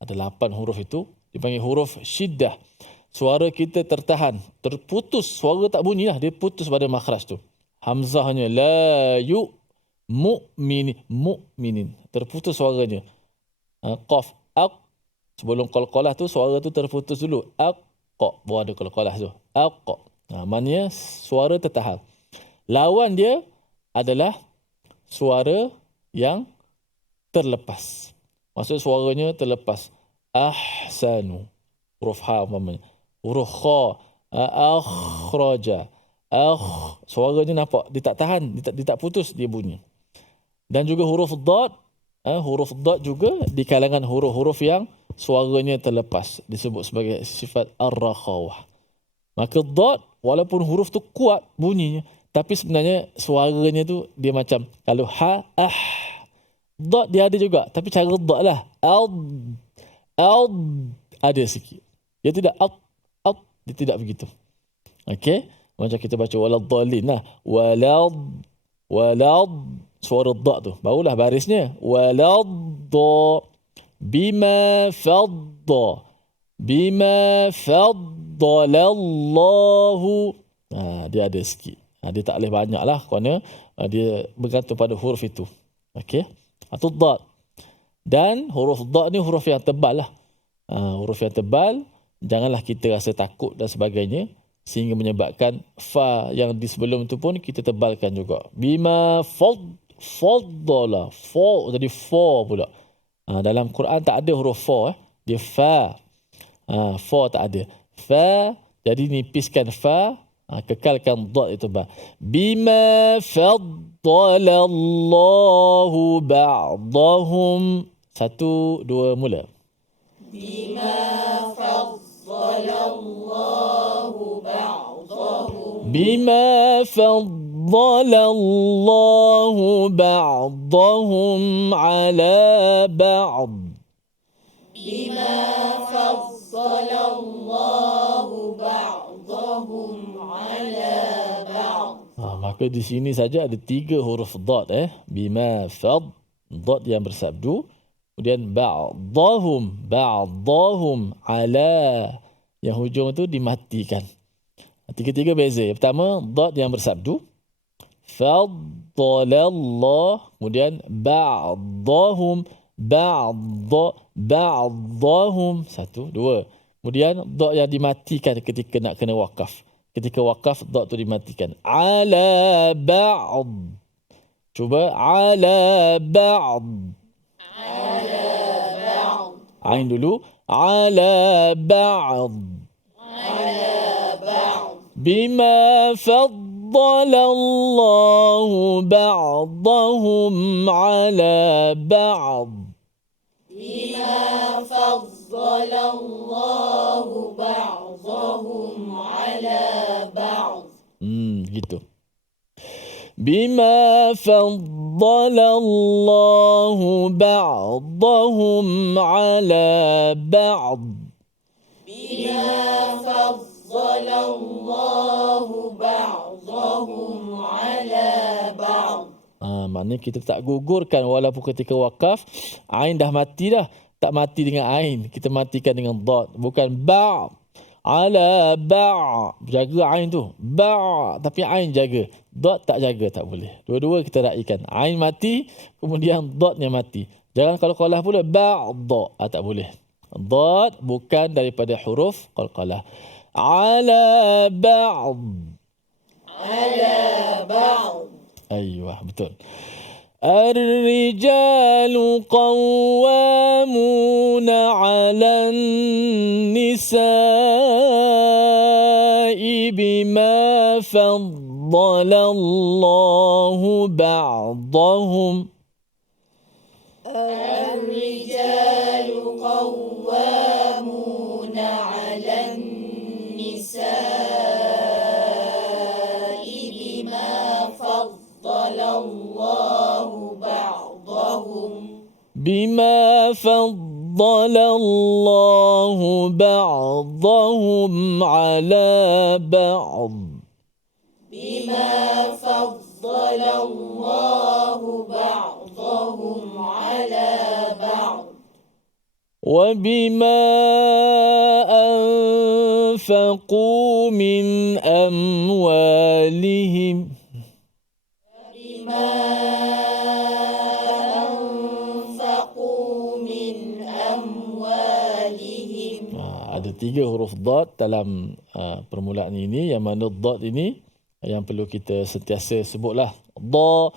Ada 8 huruf itu dipanggil huruf syiddah. Suara kita tertahan, terputus, suara tak bunyi lah, dia putus pada makhraj tu. Hamzahnya la yu mu'minin, terputus suaranya. Qaf, aq, sebelum qalqalah tu suara tu terputus dulu. Aqqa, baru ada qalqalah tu. Aqqa. Maknanya suara tertahan. Lawan dia adalah suara yang terlepas. Maksud suaranya terlepas. Ahsanu, huruf ha umpamanya. Huruf kha, akhraja, suaranya nampak dia tak tahan, dia tak putus, dia bunyi. Dan juga huruf dad juga di kalangan huruf-huruf yang suaranya terlepas, disebut sebagai sifat ar-rakhawah. Maka dad walaupun huruf tu kuat bunyinya, tapi sebenarnya suaranya tu dia macam kalau ha, dad dia ada juga, tapi cara dad lah ada sikit. Dia tidak dia tidak begitu. Okey, macam kita baca waladdallin lah, walad, suara dad tu barulah barisnya waladda, bima faddalallahu. Dia ada sikit. Dia tak boleh banyak lah kerana dia bergantung pada huruf itu. Okey, atau dad. Dan huruf dad ni huruf yang tebal lah. Huruf yang tebal, janganlah kita rasa takut dan sebagainya sehingga menyebabkan fa yang di sebelum tu pun kita tebalkan juga. Bima faddala, fa jadi fa pula. Dalam Quran tak ada huruf fa, dia fa. Fa tak ada. Fa jadi nipiskan fa, Kekalkan dot itu ba. Bima faddalallahu ba'dahum. 1, 2 mula. Bima faddalallahu ba'dahum ala ba'd. Maka di sini saja ada 3 huruf dot bima fad, dot yang bersabdu, kemudian ba'dahum ala, yang hujung itu dimatikan. Tiga-tiga beza. Yang pertama dot yang bersabdu, faddalallah, kemudian ba'dahum, ba'dahum, 1, 2. Kemudian dot yang dimatikan ketika nak kena wakaf. Ketika wakaf, dot tu dimatikan. Ala ba'd. Cuba. Ala ba'd. Ain dulu. Ala ba'd. Bima faddalallahu ba'dahum ala ba'd. Gitu. Bima faddalallahu ba'dahum ala ba'd. Maknanya kita tak gugurkan walaupun ketika wakaf ain dah mati dah. Tak mati dengan ain, kita matikan dengan dot. Bukan ba' ala ba', jaga ain tu. Ba' tapi ain jaga, dot tak jaga, tak boleh. Dua-dua kita raikan. Ain mati, kemudian dotnya mati. Jangan qalqalah pula ba'd, tak boleh. Dot bukan daripada huruf qalqalah. Ala ba'd. Ayuh, betul. الرجال قوامون على النساء بما فضل الله بعضهم بما فضل الله بعضهم على بعض. وبما أنفقوا من أموالهم. Ada 3 huruf dot dalam permulaan ini, yang mana dot ini yang perlu kita sentiasa sebutlah. Da,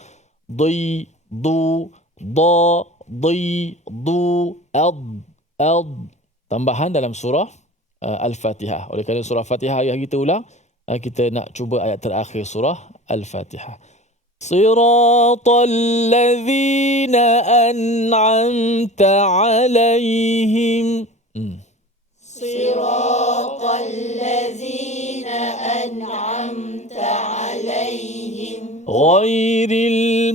di, du, da, di, du, ad, tambahan dalam surah Al-Fatihah. Oleh kerana surah Fatihah yang kita ulang, kita nak cuba ayat terakhir surah Al-Fatihah. Siratal ladzina an'amta alaihim. غير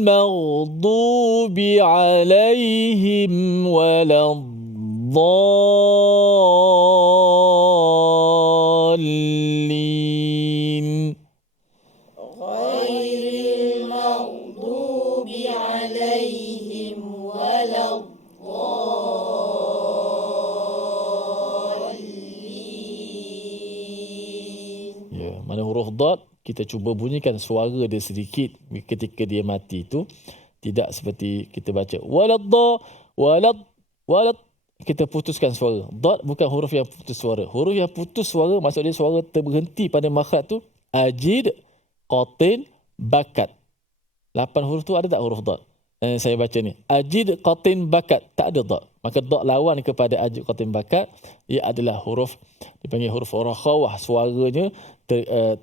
المغضوب عليهم ولا الضالين. Mana huruf dot kita cuba bunyikan suara dia sedikit ketika dia mati itu, tidak seperti kita baca walad, kita putuskan suara. Dot bukan huruf yang putus suara. Huruf yang putus suara maksudnya suara terberhenti pada makhraj tu ajid, qatin, bakat. 8 huruf tu ada tak huruf dot? Saya baca ni ajid, qatin, bakat, tak ada dot. Maka dot lawan kepada ajud qatim bakat, ia adalah huruf dipanggil huruf rakhawah, suaranya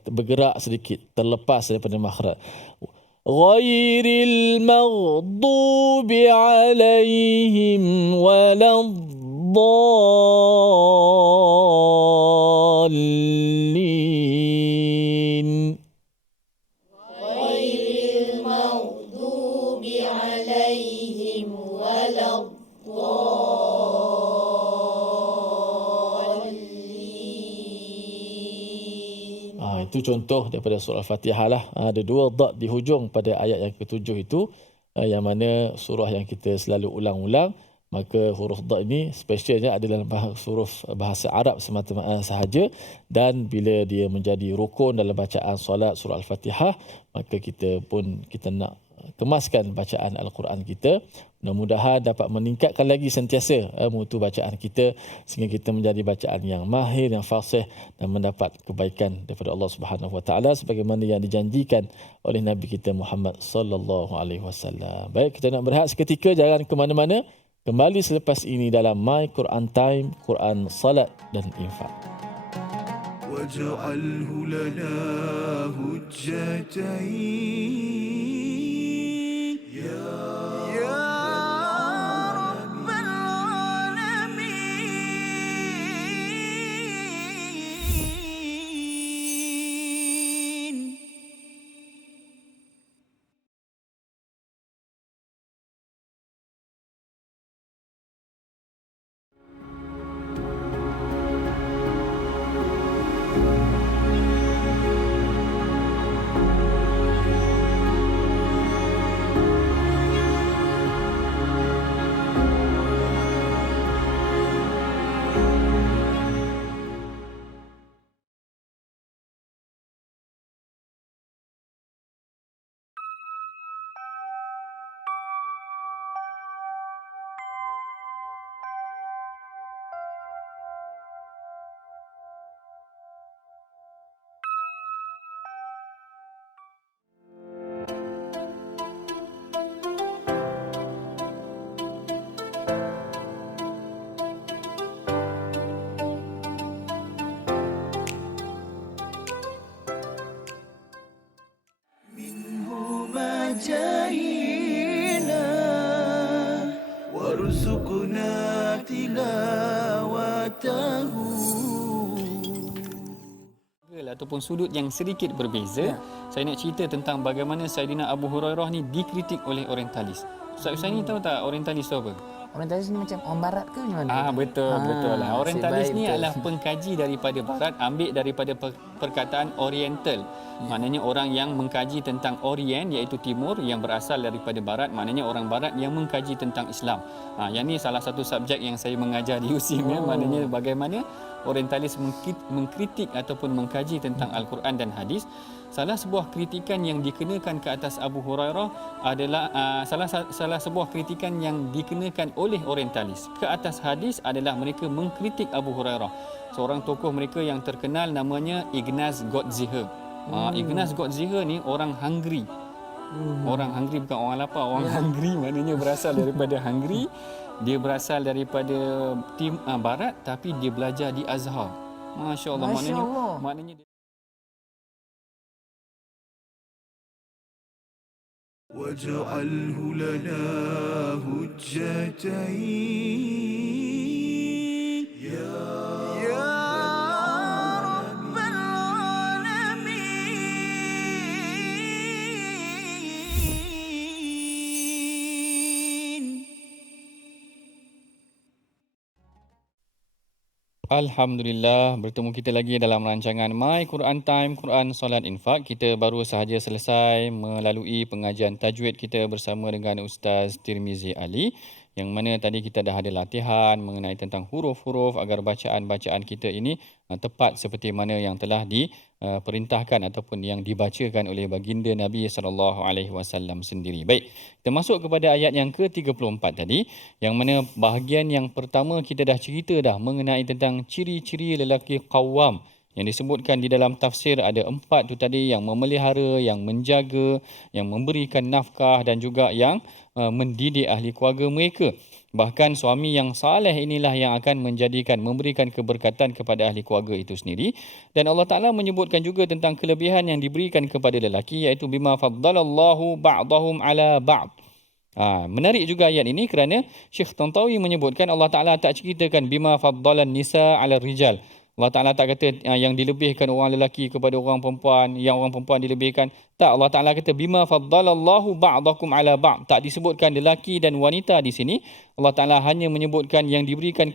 bergerak sedikit, terlepas daripada makhraj. Ghairil maghdubi alaihim waladdallin. Ghairil maghdubi alaihim waladdallin. Itu contoh daripada surah Al-Fatihah lah. Ada 2 dot di hujung pada ayat yang ke-7 itu, yang mana surah yang kita selalu ulang-ulang. Maka huruf dot ini spesialnya adalah huruf bahasa Arab semata-mata sahaja, dan bila dia menjadi rukun dalam bacaan solat surah Al-Fatihah, maka kita nak kemaskan bacaan Al-Quran kita. Mudah-mudahan dapat meningkatkan lagi sentiasa mutu bacaan kita, sehingga kita menjadi bacaan yang mahir, yang fasih, dan mendapat kebaikan daripada Allah Subhanahu Wa Taala sebagaimana yang dijanjikan oleh Nabi kita Muhammad sallallahu alaihi wasallam. Baik, kita nak berehat seketika, jangan ke mana-mana. Kembali selepas ini dalam My Quran Time, Quran, Salat dan Infak. واجعله لنا هجتين يا رب العالمين. جاهنا وارزقنا تلاوته. Ataupun sudut yang sedikit berbeza. Saya nak cerita tentang bagaimana Saidina Abu Hurairah ni dikritik oleh orientalis. Ustaz Hussaini tahu tak orientalis tu apa? Orientalis ni macam orang barat ke macam mana? Betul lah. Orientalis ni adalah pengkaji daripada barat, ambil daripada perkataan oriental. Maknanya orang yang mengkaji tentang orient, iaitu timur, yang berasal daripada barat, maknanya orang barat yang mengkaji tentang Islam. Yang ni salah satu subjek yang saya mengajar di USIM, maknanya bagaimana orientalis mengkritik ataupun mengkaji tentang Al-Quran dan hadis. Salah sebuah kritikan yang dikenakan ke atas Abu Hurairah adalah salah sebuah kritikan yang dikenakan oleh orientalis ke atas hadis adalah mereka mengkritik Abu Hurairah. Seorang tokoh mereka yang terkenal namanya Ignaz Gotziher. Ignaz Gotziher ni orang Hungary. Orang Hungary bukan orang lapar, orang Hungary maknanya berasal daripada Hungary. Dia berasal daripada tim barat tapi dia belajar di Azhar. Masya-Allah, maknanya واجعله لنا هجتين يا رب العالمين. Alhamdulillah, bertemu kita lagi dalam rancangan My Quran Time, Quran, Salat, Infak. Kita baru sahaja selesai melalui pengajian tajwid kita bersama dengan Ustaz Tirmizi Ali, yang mana tadi kita dah ada latihan mengenai tentang huruf-huruf agar bacaan-bacaan kita ini tepat seperti mana yang telah diperintahkan ataupun yang dibacakan oleh baginda Nabi SAW sendiri. Baik, kita masuk kepada ayat yang ke-34 tadi, yang mana bahagian yang pertama kita dah cerita dah mengenai tentang ciri-ciri lelaki qawwam Yang disebutkan di dalam tafsir ada 4 tu tadi, yang memelihara, yang menjaga, yang memberikan nafkah dan juga yang mendidik ahli keluarga mereka. Bahkan suami yang saleh inilah yang akan memberikan keberkatan kepada ahli keluarga itu sendiri. Dan Allah Ta'ala menyebutkan juga tentang kelebihan yang diberikan kepada lelaki, iaitu bima faddalallahu ba'dahum ala ba'd. Menarik juga ayat ini kerana Syekh Tantawi menyebutkan Allah Ta'ala tak ceritakan bima faddalan nisa ala rijal. Allah Ta'ala tak kata yang dilebihkan orang lelaki kepada orang perempuan, yang orang perempuan dilebihkan. Tak, Allah Ta'ala kata bima faddalallahu ba'dakum ala ba'd. Tak disebutkan lelaki dan wanita di sini. Allah Ta'ala hanya menyebutkan yang diberikan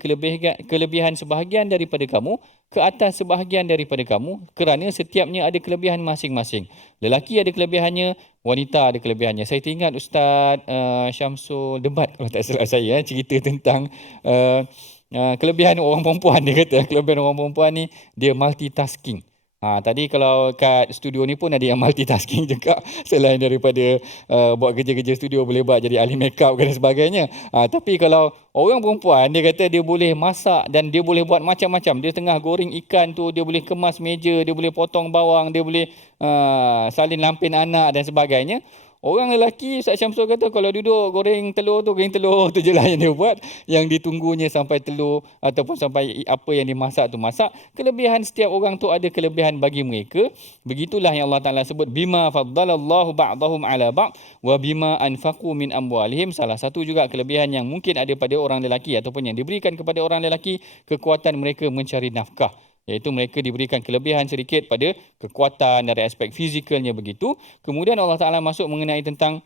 kelebihan sebahagian daripada kamu ke atas sebahagian daripada kamu, kerana setiapnya ada kelebihan masing-masing. Lelaki ada kelebihannya, wanita ada kelebihannya. Saya teringat Ustaz Syamsul Debat, kalau tak salah saya, cerita tentang kelebihan orang perempuan. Dia kata kelebihan orang perempuan ni dia multitasking. Tadi kalau kat studio ni pun ada yang multitasking juga, selain daripada buat kerja-kerja studio, boleh buat jadi ahli makeup dan sebagainya. Tapi kalau orang perempuan, dia kata dia boleh masak dan dia boleh buat macam-macam. Dia tengah goreng ikan tu, dia boleh kemas meja, dia boleh potong bawang, dia boleh salin lampin anak dan sebagainya. Orang lelaki, Ustaz Syamsul kata, kalau duduk goreng telur tu je lah yang dia buat. Yang ditunggunya sampai telur ataupun sampai apa yang dimasak tu masak. Kelebihan setiap orang tu ada kelebihan bagi mereka. Begitulah yang Allah Ta'ala sebut, bima faddalallahu ba'dahum ala ba'd wa bima anfaqu min amwalihim. Salah satu juga kelebihan yang mungkin ada pada orang lelaki ataupun yang diberikan kepada orang lelaki, kekuatan mereka mencari nafkah. Iaitu mereka diberikan kelebihan sedikit pada kekuatan dari aspek fizikalnya begitu. Kemudian Allah Ta'ala masuk mengenai tentang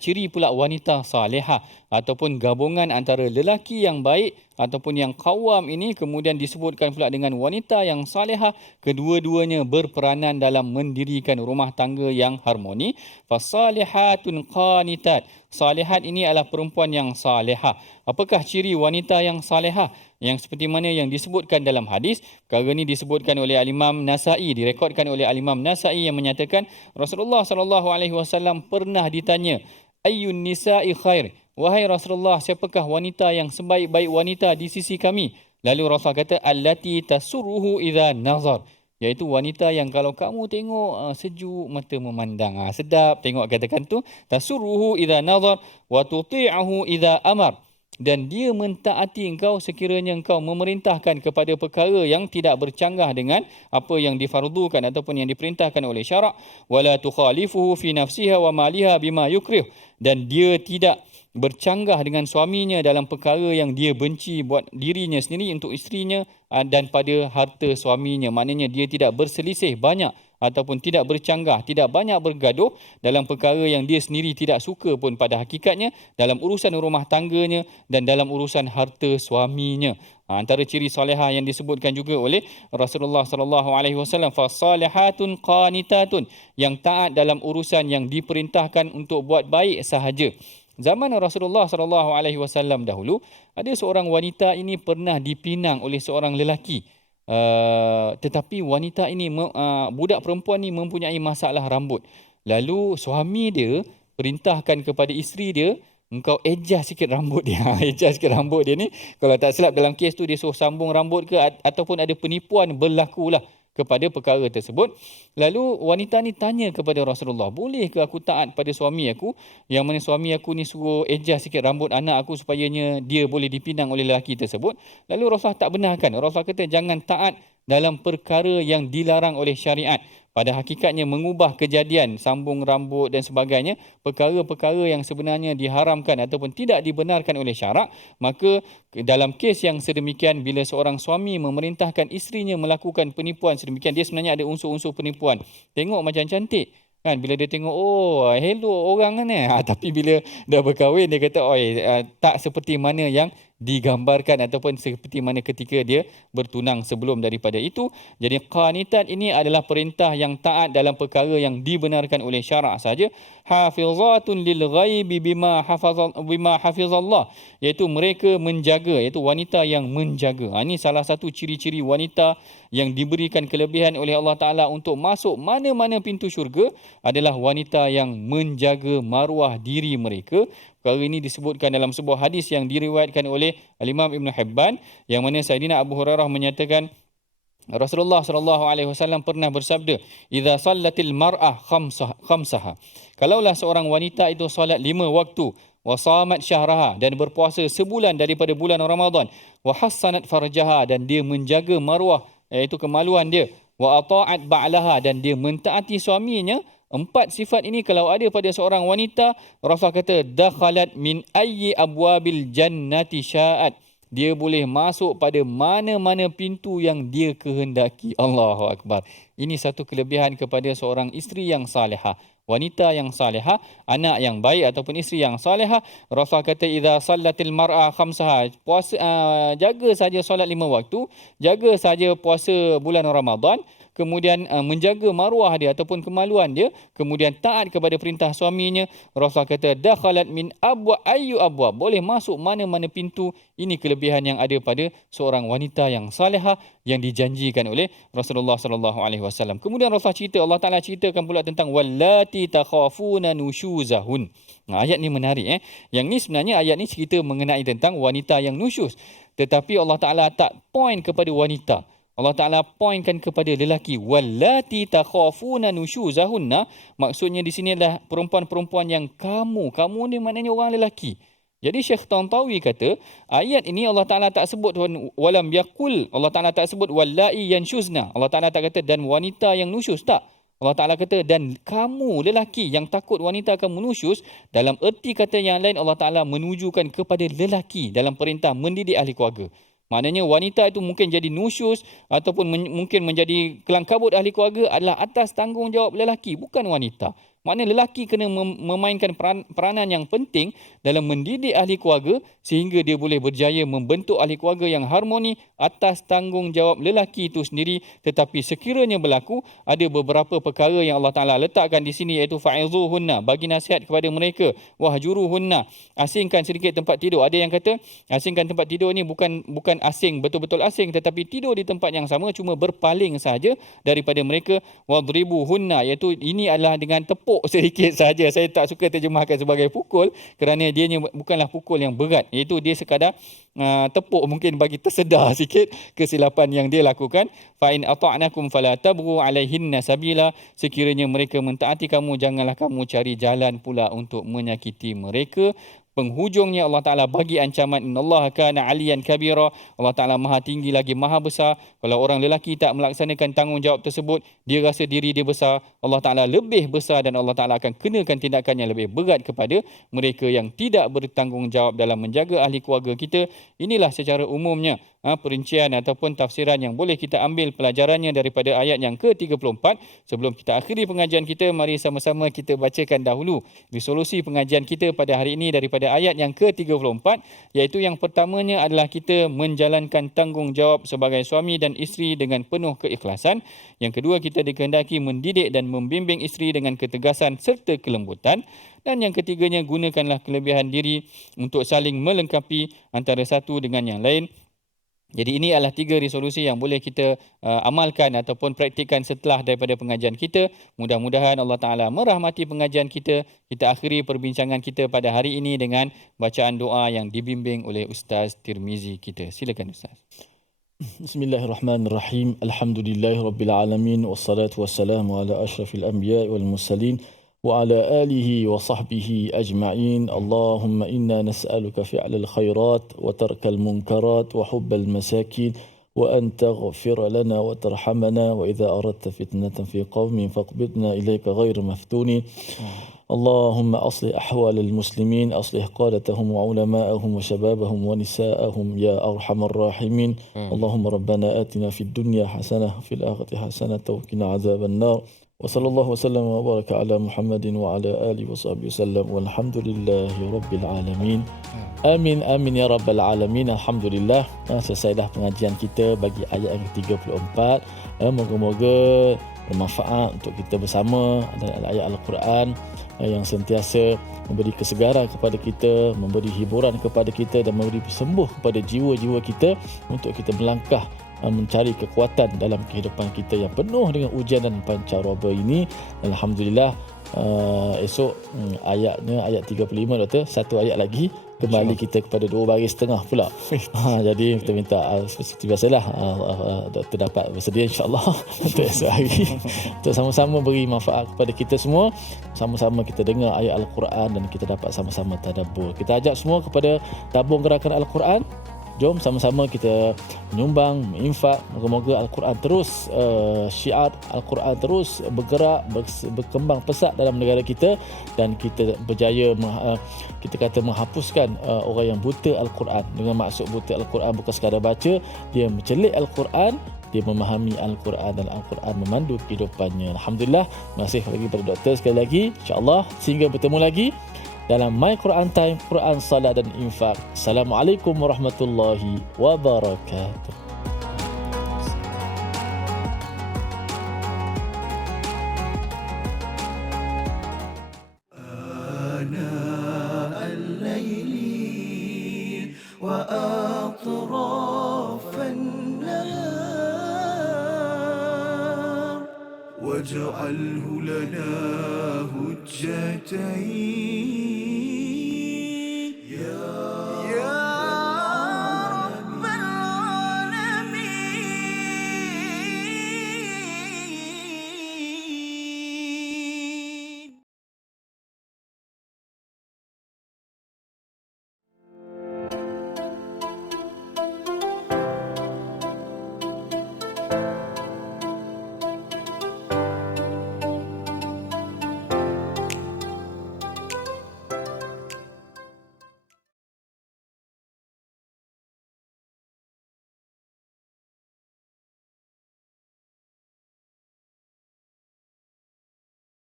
ciri pula wanita salihah ataupun gabungan antara lelaki yang baik ataupun yang qawam ini, kemudian disebutkan pula dengan wanita yang salihah. Kedua-duanya berperanan dalam mendirikan rumah tangga yang harmoni. Fasalihatun qanitat. Salihat ini adalah perempuan yang salihah. Apakah ciri wanita yang salihah? Yang seperti mana yang disebutkan dalam hadis. Perkara ini disebutkan oleh Al-Imam Nasa'i, direkodkan oleh Al-Imam Nasa'i yang menyatakan Rasulullah SAW pernah ditanya, ayyun nisa'i khair? Wahai Rasulullah, siapakah wanita yang sebaik-baik wanita di sisi kami? Lalu Rasul kata, allati tasurruhu idza nazar. Iaitu wanita yang kalau kamu tengok sejuk mata memandang, sedap tengok, katakan tu. Tasurruhu idza nazar wa tuti'ahu idza amar. Dan dia mentaati engkau sekiranya engkau memerintahkan kepada perkara yang tidak bercanggah dengan apa yang difardukan ataupun yang diperintahkan oleh syarak. Wala tukhalifuhu fi nafsiha wa maliha bima yukrih. Dan dia tidak bercanggah dengan suaminya dalam perkara yang dia benci buat dirinya sendiri untuk isterinya dan pada harta suaminya. Maknanya dia tidak berselisih banyak ataupun tidak bercanggah, tidak banyak bergaduh dalam perkara yang dia sendiri tidak suka pun pada hakikatnya, dalam urusan rumah tangganya dan dalam urusan harta suaminya. Antara ciri salihah yang disebutkan juga oleh Rasulullah SAW, fasalihatun qanitatun, yang taat dalam urusan yang diperintahkan untuk buat baik sahaja. Zaman Rasulullah SAW dahulu, ada seorang wanita ini pernah dipinang oleh seorang lelaki. Tetapi wanita ini, budak perempuan ni mempunyai masalah rambut. Lalu suami dia perintahkan kepada isteri dia, engkau adjust sikit rambut dia. Adjust sikit rambut dia ni. Kalau tak silap dalam kes tu dia suruh sambung rambut ke, ataupun ada penipuan berlaku lah kepada perkara tersebut. Lalu wanita ni tanya kepada Rasulullah, boleh ke aku taat pada suami aku, yang mana suami aku ni suruh adjust sikit rambut anak aku supayanya dia boleh dipinang oleh lelaki tersebut. Lalu Rasulullah tak benarkan. Rasulullah kata jangan taat dalam perkara yang dilarang oleh syariat. Pada hakikatnya mengubah kejadian, sambung rambut dan sebagainya, perkara-perkara yang sebenarnya diharamkan ataupun tidak dibenarkan oleh syarak. Maka dalam kes yang sedemikian, bila seorang suami memerintahkan isterinya melakukan penipuan sedemikian, dia sebenarnya ada unsur-unsur penipuan. Tengok macam cantik kan, bila dia tengok, oh hello orang ni, tapi bila dah berkahwin dia kata, tak seperti mana yang digambarkan ataupun seperti mana ketika dia bertunang sebelum daripada itu. Jadi qanitat ini adalah perintah yang taat dalam perkara yang dibenarkan oleh syarak saja. Hafizatun lil ghaibi bima hafizallah, iaitu mereka menjaga, iaitu wanita yang menjaga. Ini salah satu ciri-ciri wanita yang diberikan kelebihan oleh Allah Ta'ala untuk masuk mana-mana pintu syurga, adalah wanita yang menjaga maruah diri mereka. Perkara ini disebutkan dalam sebuah hadis yang diriwayatkan oleh Al-Imam Ibn Hibban, yang mana Sayyidina Abu Hurairah menyatakan Rasulullah SAW pernah bersabda, "Idza sallatil mar'ah khamsaha." Kalaulah seorang wanita itu solat 5 waktu, wa shamat syahraha, dan berpuasa sebulan daripada bulan Ramadan, wa hassanat farjaha, dan dia menjaga maruah iaitu kemaluan dia, wa ata'at ba'laha, dan dia mentaati suaminya. 4 sifat ini kalau ada pada seorang wanita, Rasul kata dakhalat min ayyi abwabil jannati sya'at. Dia boleh masuk pada mana-mana pintu yang dia kehendaki. Allahu Akbar. Ini satu kelebihan kepada seorang isteri yang salihah. Wanita yang salihah, anak yang baik ataupun isteri yang salihah. Rasul kata idza sallatil mar'a khamsaha. Puasa, jaga saja solat 5 waktu, jaga saja puasa bulan Ramadan, kemudian menjaga maruah dia ataupun kemaluan dia, kemudian taat kepada perintah suaminya. Rasul kata dakhalat min ayyu abwab, boleh masuk mana-mana pintu. Ini kelebihan yang ada pada seorang wanita yang salihah yang dijanjikan oleh Rasulullah SAW. Kemudian Rasul cerita, Allah Taala ceritakan pula tentang wallati takhafuna nushuzahun. Ayat ni menarik. Yang ni sebenarnya ayat ni cerita mengenai tentang wanita yang nusyuz, tetapi Allah Taala tak point kepada wanita. Allah Ta'ala pointkan kepada lelaki. Wallati takhafuna nushuzahunna. Maksudnya di sini adalah perempuan-perempuan yang kamu ni maknanya orang lelaki. Jadi Syekh Tantawi kata, ayat ini Allah Ta'ala tak sebut walam yakul. Allah Ta'ala tak sebut wallai yanshuzna. Allah Ta'ala tak kata dan wanita yang nusyuz. Tak. Allah Ta'ala kata dan kamu lelaki yang takut wanita akan menusyuz. Dalam erti kata yang lain, Allah Ta'ala menujukan kepada lelaki dalam perintah mendidik ahli keluarga. Maknanya wanita itu mungkin jadi nusyuz ataupun mungkin menjadi kelang kabut ahli keluarga adalah atas tanggungjawab lelaki, bukan wanita. Maknanya lelaki kena memainkan peranan yang penting dalam mendidik ahli keluarga sehingga dia boleh berjaya membentuk ahli keluarga yang harmoni atas tanggungjawab lelaki itu sendiri. Tetapi sekiranya berlaku ada beberapa perkara yang Allah Ta'ala letakkan di sini, iaitu fa'izuhunna, bagi nasihat kepada mereka, wahjuruhunna, asingkan sedikit tempat tidur. Ada yang kata asingkan tempat tidur ni bukan asing, betul-betul asing, tetapi tidur di tempat yang sama, cuma berpaling sahaja daripada mereka. Wadribuhunna, iaitu ini adalah dengan tepuk sedikit saja. Saya tak suka terjemahkan sebagai pukul kerana dia bukanlah pukul yang berat, iaitu dia sekadar tepuk mungkin bagi tersedar sikit kesilapan yang dia lakukan. Fa in ata'nakum fala tabghu alaihinna sabila. Sekiranya mereka mentaati kamu, janganlah kamu cari jalan pula untuk menyakiti mereka. Penghujungnya Allah Ta'ala bagi ancaman, innallaha kana aliyan kabira. Allah Ta'ala maha tinggi lagi maha besar. Kalau orang lelaki tak melaksanakan tanggungjawab tersebut, dia rasa diri dia besar, Allah Ta'ala lebih besar dan Allah Ta'ala akan kenakan tindakan yang lebih berat kepada mereka yang tidak bertanggungjawab dalam menjaga ahli keluarga kita. Inilah secara umumnya perincian ataupun tafsiran yang boleh kita ambil pelajarannya daripada ayat yang ke-34. Sebelum kita akhiri pengajian kita, mari sama-sama kita bacakan dahulu resolusi pengajian kita pada hari ini daripada ayat yang ke-34, iaitu yang pertamanya adalah kita menjalankan tanggungjawab sebagai suami dan isteri dengan penuh keikhlasan. Yang kedua, kita dikehendaki mendidik dan membimbing isteri dengan ketegasan serta kelembutan. Dan yang ketiganya, gunakanlah kelebihan diri untuk saling melengkapi antara satu dengan yang lain. Jadi ini adalah 3 resolusi yang boleh kita amalkan ataupun praktikkan setelah daripada pengajian kita. Mudah-mudahan Allah Ta'ala merahmati pengajian kita. Kita akhiri perbincangan kita pada hari ini dengan bacaan doa yang dibimbing oleh Ustaz Tirmizi kita. Silakan Ustaz. Bismillahirrahmanirrahim. Alhamdulillahirabbil alamin wassalatu wassalamu ala asyrafil anbiya'i wal mursalin وعلى آله وصحبه أجمعين. اللهم إنا نسألك فعل الخيرات وترك المنكرات وحب المساكين وأن تغفر لنا وترحمنا وإذا أردت فتنة في قوم فاقبضنا إليك غير مفتونين. اللهم أصلح أحوال المسلمين، أصلح قادتهم وعلماءهم وشبابهم ونساءهم يا أرحم الراحمين. اللهم ربنا آتنا في الدنيا حسنة وفي الآخرة حسنة وقنا عذاب النار. وصلى الله وسلم وبارك على محمد وعلى آله وصحبه وسلم والحمد لله رب العالمين. Amin amin ya rabbal alamin. Alhamdulillah, selesai dah pengajian kita bagi ayat yang ke-34. Moga-moga bermanfaat untuk kita bersama dan ayat Al-Quran yang sentiasa memberi kesegaran kepada kita, memberi hiburan kepada kita dan memberi sembuh kepada jiwa-jiwa kita untuk kita melangkah mencari kekuatan dalam kehidupan kita yang penuh dengan ujian dan pancaroba ini. Alhamdulillah, esok ayatnya ayat 35 Doktor, satu ayat lagi kembali kita kepada 2 baris setengah pula. Jadi kita minta seperti biasalah doktor dapat bersedia insya-Allah untuk esok hari untuk sama-sama beri manfaat kepada kita semua, sama-sama kita dengar ayat Al-Quran dan kita dapat sama-sama tadabbur. Kita ajak semua kepada tabung gerakan Al-Quran. Jom sama-sama kita menyumbang, menginfak. Moga-moga Al-Quran terus syiar Al-Quran terus bergerak, berkembang pesat dalam negara kita dan kita berjaya kita kata menghapuskan orang yang buta Al-Quran. Dengan maksud buta Al-Quran bukan sekadar baca, dia mencelik Al-Quran, dia memahami Al-Quran dan Al-Quran memandu kehidupannya. Alhamdulillah. Terima kasih lagi kepada doktor sekali lagi. InsyaAllah sehingga bertemu lagi dalam My Quran Time, Quran, Salat dan Infak. Assalamualaikum warahmatullahi wabarakatuh. آناء الليل وأطراف النهار واجعله لنا هجتين